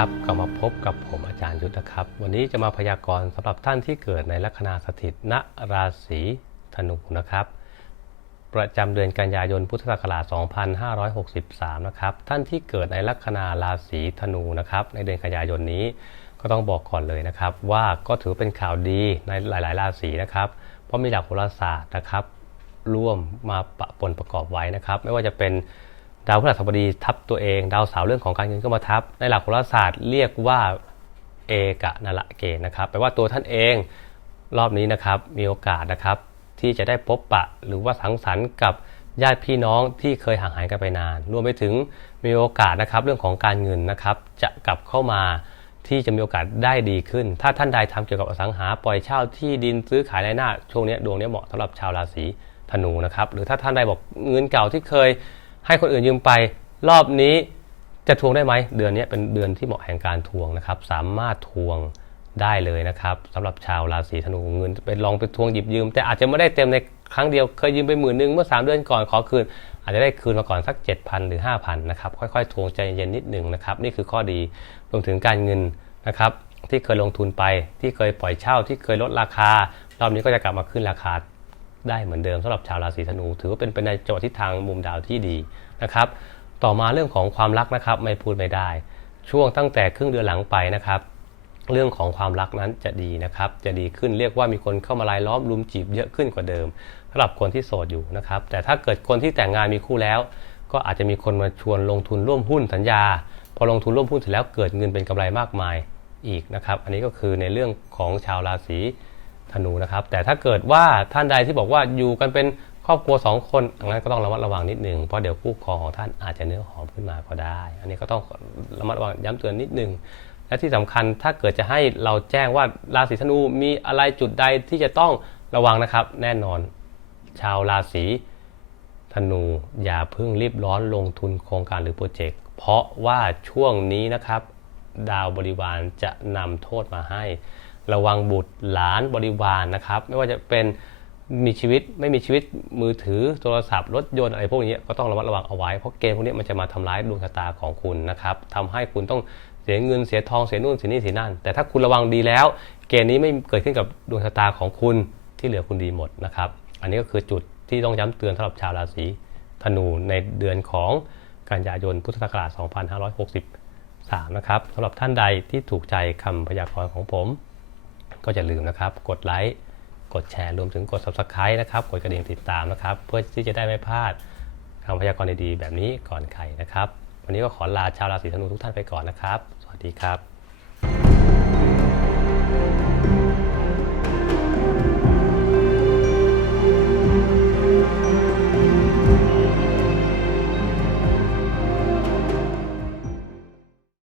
ครับกลับมาพบกับผมอาจารย์ยุทธนะครับ วันนี้จะมาพยากรณ์สำหรับท่านที่เกิดในลัคนาสถิตณราศีธนูนะครับ ประจำเดือนกันยายนพุทธศักราช 2563 นะครับ ท่านที่เกิดในลัคนาราศีธนูนะครับ ในเดือนกันยายนนี้ก็ต้องบอกก่อนเลยนะครับ ว่าก็ถือเป็นข่าวดีในหลาย ๆ ราศีนะครับ เพราะมีหลักโหราศาสตร์นะครับ ร่วมมาปะปนประกอบไว้นะครับ ไม่ว่าจะเป็น ดาวพฤหัสบดีทับตัวเอง ดาวเสาร์เรื่องของการเงินก็มาทับ ในหลักโหราศาสตร์เรียกว่าเอกนละเกณฑ์นะครับแปลว่าตัวท่านเองรอบนี้นะครับมีโอกาสนะครับที่จะได้พบปะหรือว่าสังสรรค์กับญาติพี่น้องที่เคยห่างหายกันไปนาน รวมไปถึงมีโอกาสนะครับเรื่องของการเงินนะครับจะกลับเข้ามาที่จะมีโอกาสได้ดีขึ้น ถ้าท่านใดทำเกี่ยวกับอสังหาปล่อยเช่าที่ดินซื้อขายรายหน้าช่วงนี้ดวงนี้เหมาะสำหรับชาวราศีธนูนะครับหรือถ้าท่านใดบอกเงินเก่าที่เคย ให้คนอื่นยืมไป รอบนี้จะทวงได้ไหม เดือนนี้เป็นเดือนที่เหมาะแห่งการทวงนะครับ สามารถทวงได้เลยนะครับสำหรับชาวราศีธนูเงินไปลองไปทวงหยิบยืม แต่อาจจะไม่ได้เต็มในครั้งเดียวเคยยืมไปหมื่นหนึ่งเมื่อ 3 เดือนก่อนขอคืน อาจจะได้คืนมาก่อนสัก 7,000 หรือ 5,000 นะครับ ค่อยๆ ทวงใจเย็นนิดหนึ่งนะครับ นี่คือข้อดีรวมถึงการเงินนะครับที่เคยลงทุนไปที่เคยปล่อยเช่าที่เคยลดราคารอบนี้ก็จะกลับมาขึ้นราคา ได้เหมือนเดิมสำหรับชาวราศีธนู ถือว่าเป็นไปในจังหวะทิศทางมุมดาวที่ดีนะครับ ต่อมาเรื่องของความรักนะครับไม่พูดไม่ได้ ช่วงตั้งแต่ครึ่งเดือนหลังไปนะครับ เรื่องของความรักนั้นจะดีนะครับ จะดีขึ้นเรียกว่ามีคนเข้ามารายล้อมรุมจีบเยอะขึ้นกว่าเดิมสำหรับคนที่โสดอยู่นะครับ แต่ถ้าเกิดคนที่แต่งงานมีคู่แล้ว ก็อาจจะมีคนมาชวนลงทุนร่วมหุ้นสัญญา พอลงทุนร่วมหุ้นเสร็จแล้วเกิดเงินเป็นกำไรมากมายอีกนะครับ อันนี้ก็คือในเรื่องของชาวราศี ธนูนะครับ แต่ถ้าเกิดว่าท่านใดที่บอกว่าอยู่กันเป็นครอบครัวสองคนอันนั้นก็ต้องระมัดระวังนิดหนึ่งเพราะเดี๋ยวคู่ครองของท่านอาจจะเนื้อหอมขึ้นมาก็ได้ อันนี้ก็ต้องระมัดระวังย้ำเตือนนิดหนึ่งและที่สำคัญถ้าเกิดจะให้เราแจ้งว่าราศีธนูมีอะไรจุดใดที่จะต้องระวังนะครับ แน่นอน ชาวราศีธนูอย่าเพิ่งรีบร้อนลงทุนโครงการหรือโปรเจกต์เพราะว่าช่วงนี้นะครับ ดาวบริวารจะนำโทษมาให้ ระวังบุตรหลานบริวารนะครับ ไม่ว่าจะเป็นมีชีวิตไม่มีชีวิตมือถือโทรศัพท์รถยนต์อะไรพวกนี้ก็ต้องระมัดระวังเอาไว้เพราะเกณฑ์พวกนี้มันจะมาทำร้ายดวงชะตาของคุณนะครับทำให้คุณต้องเสียเงินเสียทองเสียนู่นเสียนี่เสียนั่น แต่ถ้าคุณระวังดีแล้ว เกณฑ์นี้ไม่เกิดขึ้นกับดวงชะตาของคุณที่เหลือคุณดีหมดนะครับ อันนี้ก็คือจุดที่ต้องย้ำเตือนสำหรับชาวราศีธนูในเดือนของกันยายนพุทธศักราช 2563 นะครับสำหรับท่านใดที่ถูกใจคำพยากรณ์ของผม ก็อย่าลืมนะครับ กดไลค์กดแชร์รวมถึงกด subscribe นะครับ กดกระดิ่งติดตามนะครับ เพื่อที่จะได้ไม่พลาดคำพยากรณ์ดีๆแบบนี้ก่อนใครนะครับ วันนี้ก็ขอลาชาวราศีธนูทุกท่านไปก่อนนะครับ สวัสดีครับ